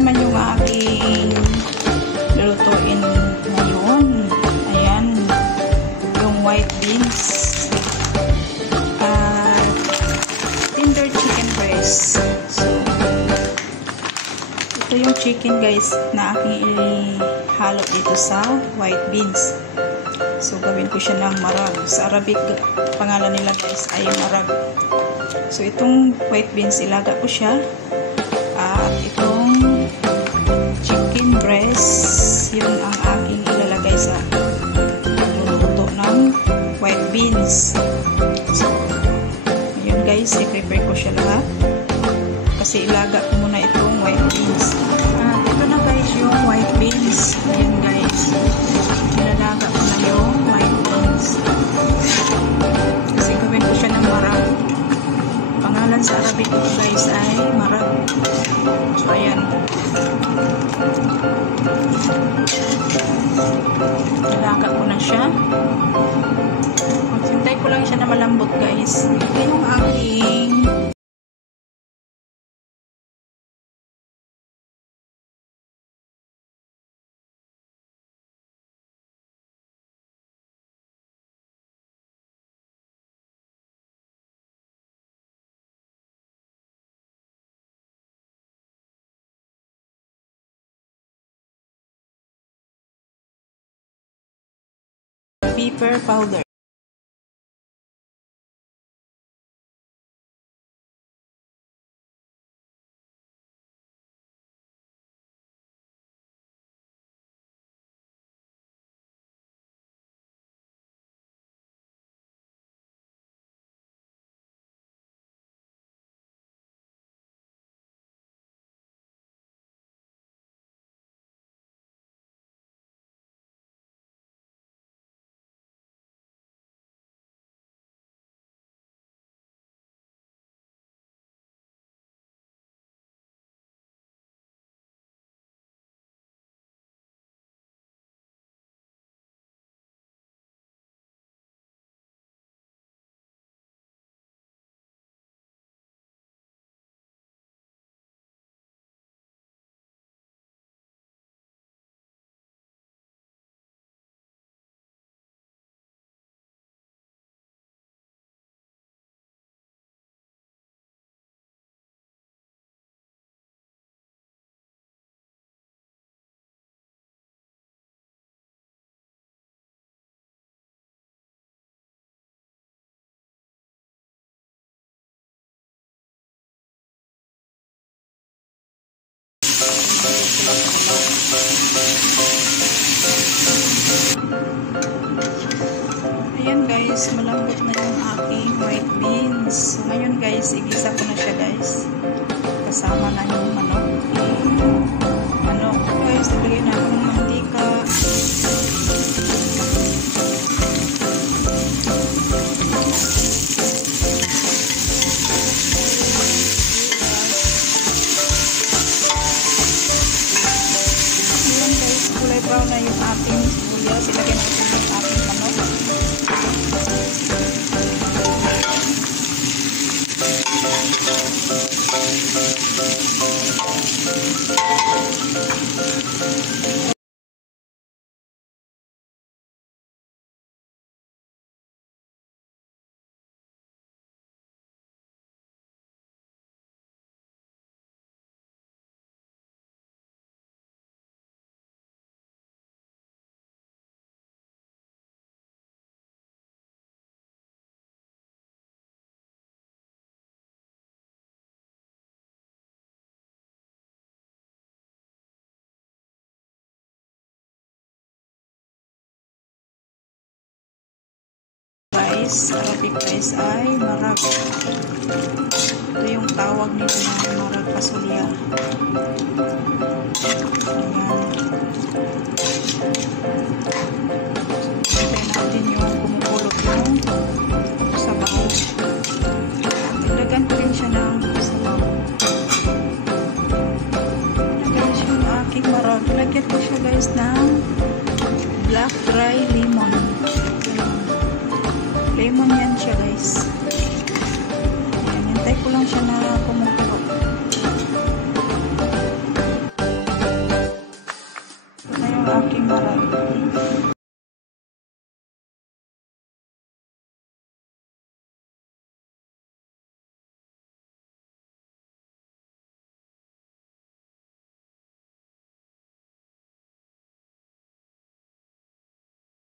naman yung aking lulutuin ngayon. Ayan, yung white beans at tender chicken breast. So, ito yung chicken guys na aking ihalo dito sa white beans. So, gawin ko siya ng marag. Sa Arabic, pangalan nila guys ay marag. So, itong white beans, ilaga ko siya. At itong chicken breast, yun ang aking ilalagay sa pagluluto ng white beans. So, yun guys, i-prepare ko siya lahat. Kasi ilaga ko muna itong white beans. At ito na guys yung white beans. Ayan guys. Ilalaga ko na yung white beans. Kasi gawin ko siya ng marag. Pangalan sa Arabic ito guys ay marag. So ayan. Ilaga ko na siya. Magsintay ko lang siya na malambot guys. Ito yung aking pepper powder. Ayan guys, malambot na yung aking white beans. So ngayon guys, igisa ko na siya guys. Kasama na yung manok. Manok guys, nalagay na ako ng mantika. Ayan guys, kulay brown na yung ating sibuyas. Ilagay na ito yung ating manok. Guys, Arabic guys ay marag. Ito yung tawag nito na marag pasulya. Ayan. Natin yung kumukulog yung sabaw. Ilagyan ko rin siya ng sabaw. Ilagyan siya yung aking marag. Ilagyan ko siya guys ng black dry lemon. Lemon yan siya guys. Ayan, hintay ko lang siya na